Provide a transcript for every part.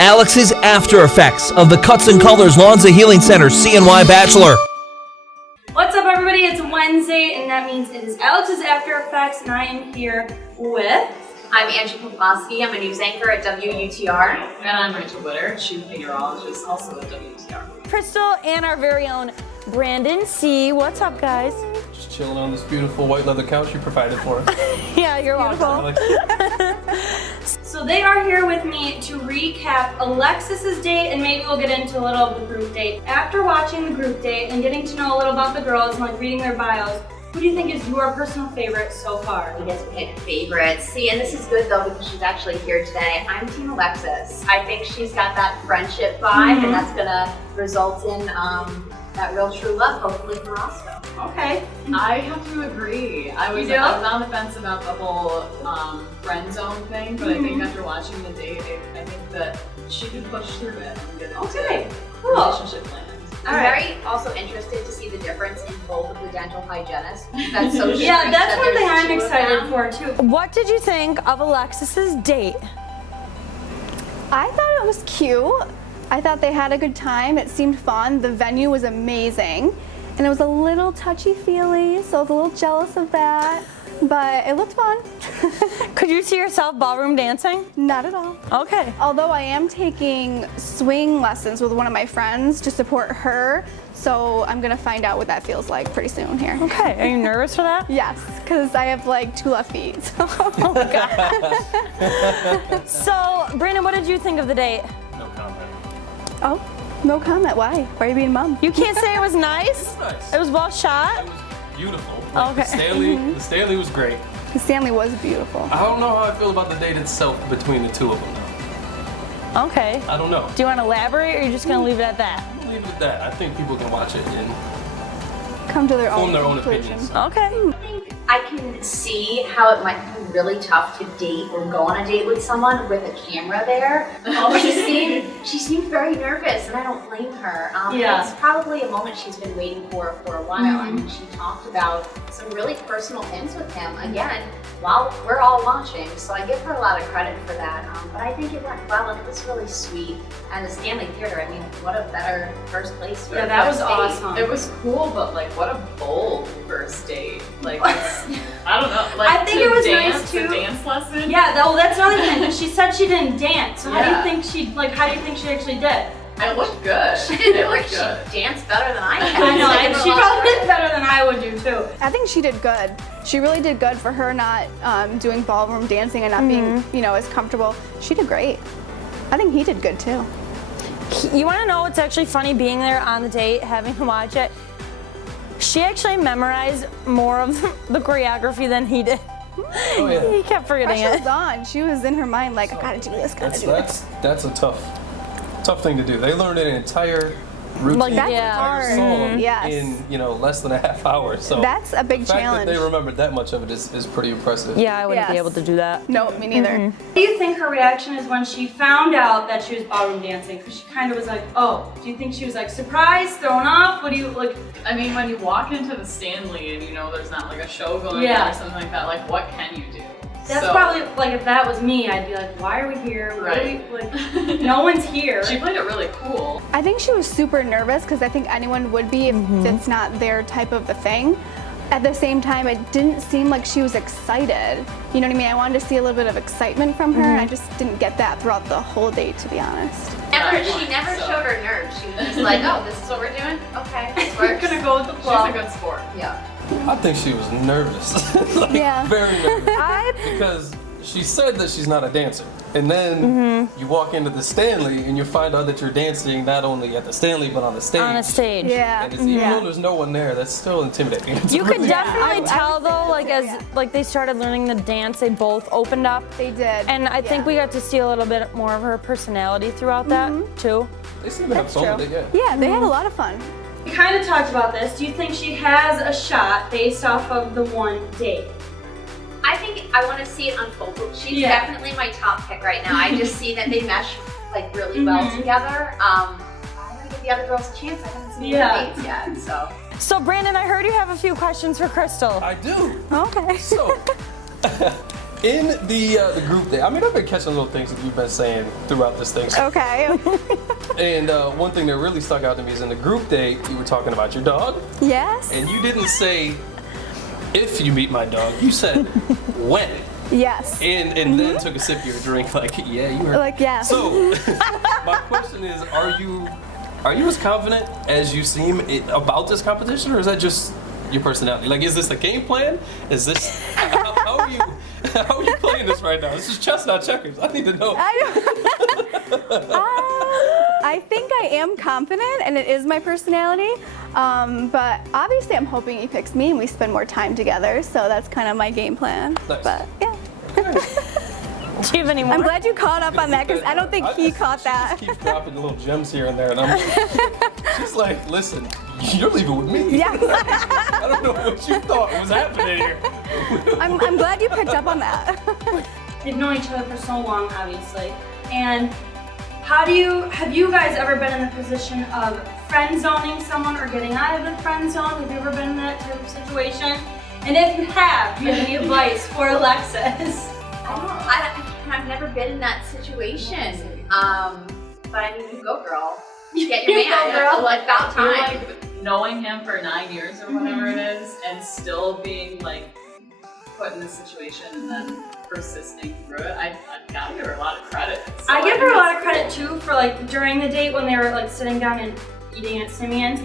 Alex's after effects of the Cuts and Colors Lawns and Healing Center CNY Bachelor. What's up, everybody? It's Wednesday, and that means it is Alex's After Effects, and I am here with... I'm Angie Poplowski. I'm a news anchor at WUTR. And I'm Rachel Witter, chief meteorologist, also at WUTR. Crystal and our very own Brandon C. What's up, guys? Just chilling on this beautiful white leather couch you provided for us. Yeah, you're welcome. So they are here with me to recap Alexis's date, and maybe we'll get into a little of the group date. After watching the group date and getting to know a little about the girls and like reading their bios, who do you think is your personal favorite so far? We get to pick favorites. See, and this is good though because she's actually here today. I'm Team Alexis. I think she's got that friendship vibe, and that's gonna result in that real true love, hopefully for Roscoe. Okay. I have to agree. I was on the fence about the whole friend zone thing, but I think after watching the date, I think that she could push through it and get into relationship plans. I'm very also interested to see the difference in both of the dental hygienists. That's so yeah, that's one thing I'm excited for too. What did you think of Alexis's date? I thought it was cute. I thought they had a good time. It seemed fun. The venue was amazing. And it was a little touchy-feely, so I was a little jealous of that. But it looked fun. Could you see yourself ballroom dancing? Not at all. Okay. Although I am taking swing lessons with one of my friends to support her, so I'm gonna find out what that feels like pretty soon here. Okay, are you nervous for that? Yes, because I have like 2 left feet. Oh, God. So, Brandon, what did you think of the date? No comment. Oh, no comment. Why? Why are you being mum? You can't say it was nice? It was nice. It was well shot? It was beautiful. Like, Okay. The Stanley was great. Stanley was beautiful. I don't know how I feel about the date itself between the two of them though. Okay. I don't know. Do you want to elaborate, or are you just going to leave it at that? Leave it at that. I think people can watch it and Come to their form their own conclusion. opinions. Okay. I think I can see how it might be really tough to date or go on a date with someone with a camera there. She seemed very nervous, and I don't blame her. It's probably a moment she's been waiting for a while. I mean, she talked about some really personal things with him, again, while we're all watching, so I give her a lot of credit for that. But I think it went well, and it was really sweet. And the Stanley Theater, I mean, what a better first place for Yeah, that was date. awesome. It was cool, but like, what a bold first date. Like, it's, I don't know. Like, I think to it was dance, nice too. A dance lesson. Yeah, that's another thing. She said she didn't dance. So how do Yeah. you think how do you think she actually did? It looked good. She did It look like looked she good. danced better than I I can. know, and she probably did better than I would do too. I think she did good. She really did good for her not doing ballroom dancing and not being, as comfortable. She did great. I think he did good too. You want to know what's actually funny being there on the date, having to watch it? She actually memorized more of the choreography than he did. Oh, yeah. He kept forgetting Pressure it. was on. She was in her mind like, I gotta do this, gotta do this. That's a tough thing to do. They learned an entire routine, Like, That's yeah. hard. song Yes. in less than a half hour. So That's a big the fact challenge. that they remembered that much of it is pretty impressive. Yeah, I wouldn't be Yes. able to do that. No, me neither. What do you think her reaction is when she found out that she was ballroom dancing? Because she kind of was like, oh, do you think she was like surprised, thrown off? What do you like? I mean, when you walk into the Stanley and there's not like a show going Yeah. on or something like that, like what can you do? That's So, probably like if that was me, I'd be like, why are we here? Right. Like, no one's here. She played it really cool. I think she was super nervous because I think anyone would be if it's not their type of the thing. At the same time, it didn't seem like she was excited. You know what I mean? I wanted to see a little bit of excitement from her, and I just didn't get that throughout the whole date, to be honest. She never showed her nerves. She was just like, oh, this is what we're doing? Okay, this We're works. gonna go with the She's flow. a good sport. Yeah. I think she was nervous. Like, Yeah. very nervous. I Because she said that she's not a dancer. And then you walk into the Stanley and you find out that you're dancing not only at the Stanley but on the stage. On a stage. Yeah. And it's, even though there's no one there, that's still intimidating. It's You could really- definitely I tell would say though, so, like as yeah. like they started learning the dance, they both opened up. They did. And I think we got to see a little bit more of her personality throughout that too. They seem to have fun with it, yeah. Yeah, they had a lot of fun. We kind of talked about this. Do you think she has a shot based off of the one date? I think I want to see it unfold. She's Yeah. definitely my top pick right now. I just see that they mesh like really well together. I want to give the other girls a chance. I haven't seen their dates yet, so. So Brandon, I heard you have a few questions for Crystal. I do. Okay. So, In the group date, I mean, I've been catching little things that you've been saying throughout this thing. Okay. And one thing that really stuck out to me is in the group date, you were talking about your dog. Yes. And you didn't say, if you meet my dog, you said, when. Yes. And then took a sip of your drink, like, yeah, you heard. Like, yeah. So, my question is, are you as confident as you seem about this competition, or is that just your personality? Like, is this a game plan? Is this, how are you playing this right now? This is chess, not checkers. I need to know. I think I am confident, and it is my personality. But obviously, I'm hoping he picks me and we spend more time together. So that's kind of my game plan. Nice. But yeah. Do you have any more? I'm glad you caught up on that because I don't think he caught that. She just keeps dropping the little gems here and there, and I'm she's like, listen, you're leaving with me. Yeah. I don't know what you thought was happening here. I'm glad you picked up on that. They've known each other for so long, obviously. And have you guys ever been in the position of friend zoning someone or getting out of the friend zone? Have you ever been in that type of situation? And if you have, do you have any advice for Alexis? I've never been in that situation. But I mean, you go, girl. Get your man. girl. Like, about time. Like, knowing him for 9 years or whatever it is, and still being like put in this situation and then persisting through it, I've gotta give her a lot of credit. So I give her a lot of credit too for like during the date when they were like sitting down and eating at Simeon's.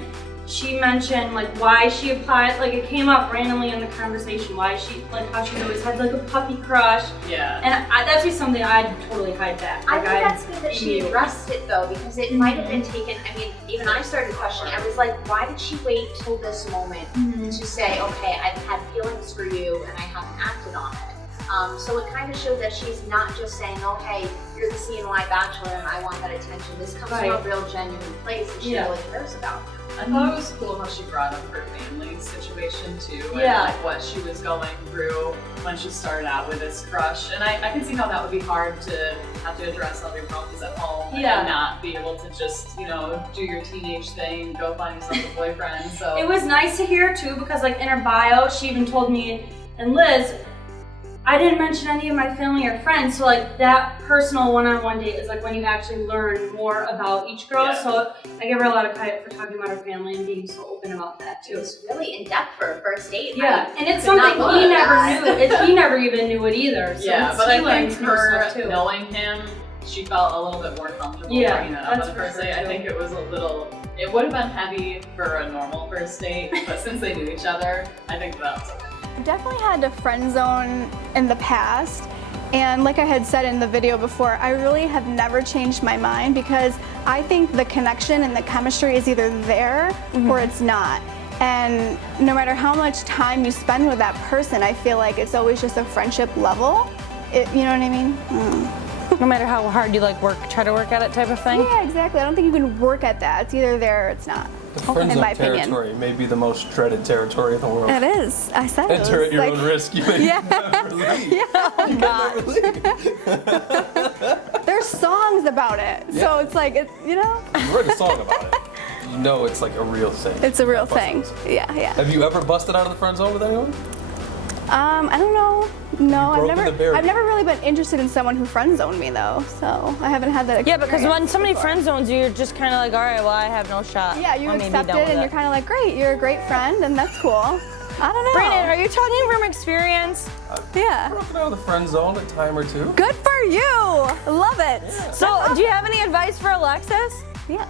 She mentioned like why she applied, like it came up randomly in the conversation, why she, like how she's always had like a puppy crush. Yeah. And that's just something I'd totally hide back. I Like, think that's good that she addressed it though, because it might have been taken, I mean, even I started questioning, I was like, why did she wait till this moment to say, okay, I've had feelings for you and I haven't acted on it? So it kind of showed that she's not just saying, okay, you're the CNY bachelor and I want that attention. This comes from a real genuine place and she really cares about you. I thought it was cool how she brought up her family situation too, and like what she was going through when she started out with this crush. And I can see how that would be hard to have to address all your problems at home and not be able to just, you know, do your teenage thing, go find yourself a boyfriend. So it was nice to hear too, because like in her bio, she even told me and Liz, I didn't mention any of my family or friends, so like that personal one-on-one date is like when you actually learn more about each girl. So I give her a lot of credit for talking about her family and being so open about that too. It was really in depth for a first date. Yeah, and it's something he never knew. He never even knew it either. So but I think her too. Knowing him, she felt a little bit more comfortable bringing that up on the first date. I think it was a little. It would have been heavy for a normal first date, but since they knew each other, I think that's okay. I've definitely had a friend zone in the past, and like I had said in the video before, I really have never changed my mind because I think the connection and the chemistry is either there or it's not. And no matter how much time you spend with that person, I feel like it's always just a friendship level. You know what I mean? No matter how hard you like try to work at it type of thing? Yeah, exactly. I don't think you can work at that. It's either there or it's not. The friend zone territory may be the most dreaded territory in the world. It is. I said it. Enter at your own risk. You may never leave. Oh, God. There's songs about it. So it's like, you know? You wrote a song about it. You know it's like a real thing. It's a real thing. Yeah. Have you ever busted out of the friend zone with anyone? I don't know. No, I've never really been interested in someone who friend zoned me though. So I haven't had that experience. Yeah, because when somebody friend zones you, you're just kind of like, all right, well, I have no shot. Yeah, you accept it and you're kind of like, great, you're a great friend and that's cool. I don't know. Brandon, are you talking from experience? Yeah. Broken out of the friend zone a time or two. Good for you. Love it. Yeah. So, do you have any advice for Alexis? Yeah.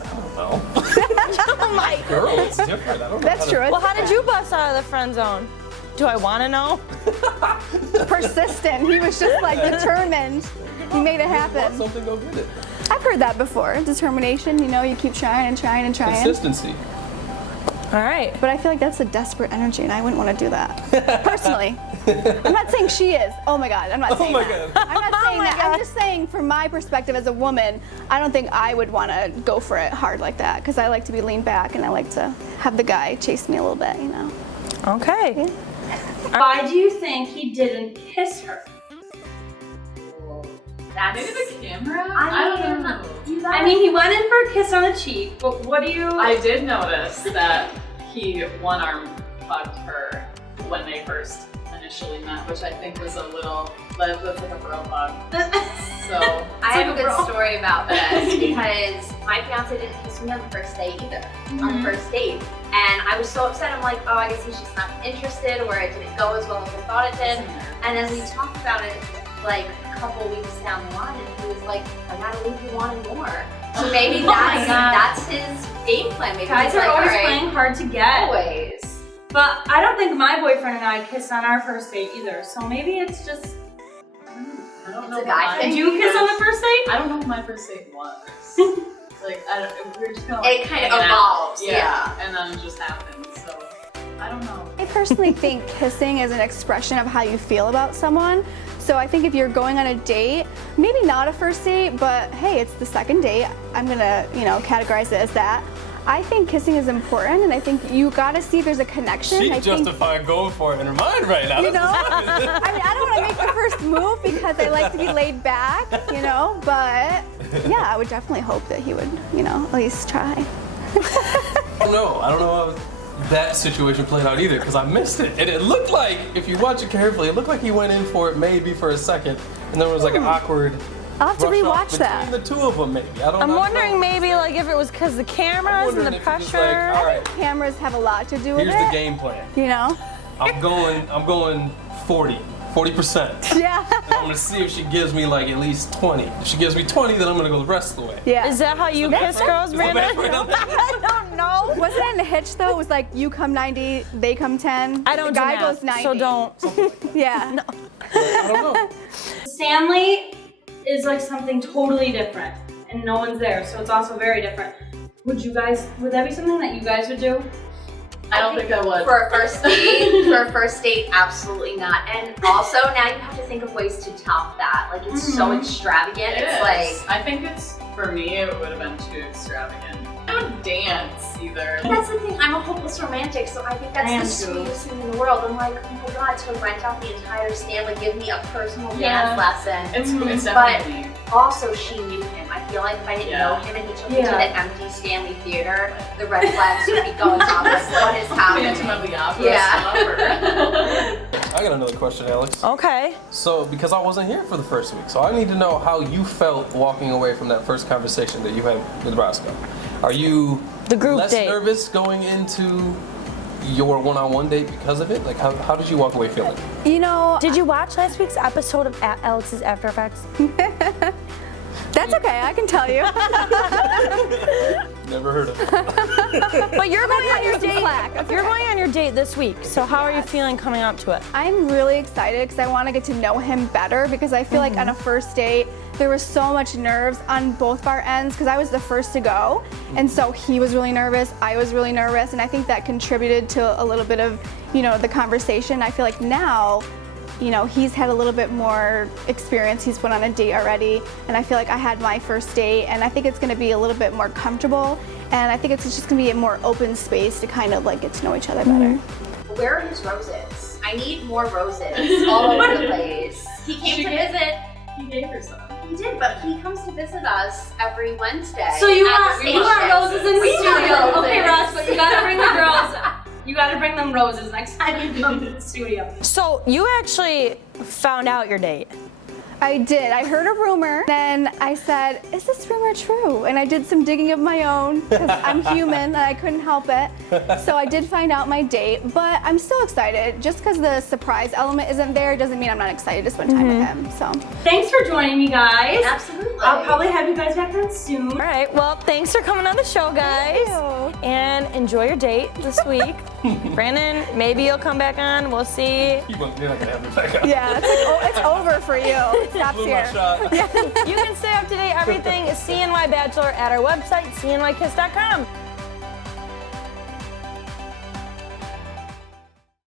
I don't know. Oh my. Girl, it's different. I don't know. That's true. Well, how did you bust out of the friend zone? Do I want to know? Persistent. He was just like determined. He made it happen. Want something, go get it. I've heard that before. Determination. You know, you keep trying and trying and trying. Consistency. All right. But I feel like that's a desperate energy, and I wouldn't want to do that. Personally. I'm not saying she is. Oh my God. I'm not saying that. God. I'm not saying that. I'm just saying from my perspective as a woman, I don't think I would want to go for it hard like that because I like to be leaned back and I like to have the guy chase me a little bit, you know. Okay. Yeah. Why do you think he didn't kiss her? Maybe the camera? I don't know. I mean, he went in for a kiss on the cheek, but what do you... I did notice that he one-arm fucked her when they first initially met, which I think was a little, that's like a bro hug. So I have a good story about this because my fiance didn't kiss me on the first day either, on the first date. And I was so upset. I'm like, oh, I guess he's just not interested, or it didn't go as well as I thought it did. And then we talked about it like a couple weeks down the line, and he was like, I gotta leave you wanting more. So maybe that's his game plan. Maybe Guys he's are like, always all right, playing hard to get. always. But I don't think my boyfriend and I kissed on our first date either. So maybe it's just. I don't know. It's a guy thing. Did you kiss on the first date? I don't know what my first date was. Like, we were just kind of It kind of evolves, yeah. And then it just happened, so I don't know. I personally think kissing is an expression of how you feel about someone. So I think if you're going on a date, maybe not a first date, but hey, it's the second date. I'm gonna, categorize it as that. I think kissing is important, and I think you gotta see if there's a connection. She's justifying going for it in her mind right now. I mean, I don't want to make the first move because I like to be laid back, but yeah, I would definitely hope that he would, at least try. I don't know how that situation played out either, because I missed it. And it looked like, if you watch it carefully, it looked like he went in for it maybe for a second, and there was like an awkward I'll have to rush off rewatch that. between the two of them maybe. I'm wondering maybe like if it was because the cameras and the pressure. All right, Cameras have a lot to do with here's it. the game plan. I'm going 40%. Yeah. And I'm gonna see if she gives me like at least 20. If she gives me 20, then I'm gonna go the rest of the way. Yeah. Is that how you kiss girls, Brandon? I don't know. Wasn't it in the Hitch though? It was like you come 90, they come 10. I don't the do guy math, goes 90. so don't. Yeah. No. I don't know. Stanley is like something totally different, and no one's there, so it's also very different. Would that be something that you guys would do? I don't think I would. For a first date, absolutely not. And also now you have to think of ways to top that. Like it's so extravagant. It It's is. like I think for me, it would have been too extravagant. I don't dance either. that's the thing. I'm a hopeless romantic, so I think that's the sweetest thing in the world. I'm like, oh my god, to rent out the entire stand, like give me a personal dance lesson. It's definitely. But also, she knew him. I feel like if I didn't know him and he took me to the empty Stanley Theater, the red flags would be going off. Like, what is happening? Phantom of the Opera Yeah. I got another question, Alex. Okay. So, because I wasn't here for the first week, so I need to know how you felt walking away from that first conversation that you had with Roscoe. Are you The group less date. nervous going into your one-on-one date because of it? Like, how did you walk away feeling? Did you watch last week's episode of Alex's After Effects? That's okay. I can tell you. Never heard of it. But you're going on your date. You're going on your date this week. So how are you feeling coming up to it? I'm really excited because I want to get to know him better because I feel like on a first date, there was so much nerves on both of our ends because I was the first to go. And so he was really nervous, I was really nervous, and I think that contributed to a little bit of, the conversation. I feel like now, he's had a little bit more experience. He's went on a date already, and I feel like I had my first date, and I think it's gonna be a little bit more comfortable, and I think it's just gonna be a more open space to kind of like get to know each other better. Where are his roses? I need more roses all over the place. He came to visit. He gave her some. He did, but he comes to visit us every Wednesday. So you at want the station. roses in the We want studio? roses. Okay, Ross, but you gotta bring the girls. You gotta bring them roses next time you come to the studio. So you actually found out your date. I did. I heard a rumor. Then I said, is this rumor true? And I did some digging of my own because I'm human and I couldn't help it. So I did find out my date, but I'm still excited. Just because the surprise element isn't there doesn't mean I'm not excited to spend time with him. So Thanks for joining me, guys. Absolutely. I'll probably have you guys back on soon. All right. Well, thanks for coming on the show, guys. Thank you. And enjoy your date this week. Brandon, maybe you'll come back on. We'll see. You're not gonna have me back up. yeah, it's like, it's over for you. It stops Blew here. my shot. You can stay up to date everything CNY Bachelor at our website, cnykiss.com.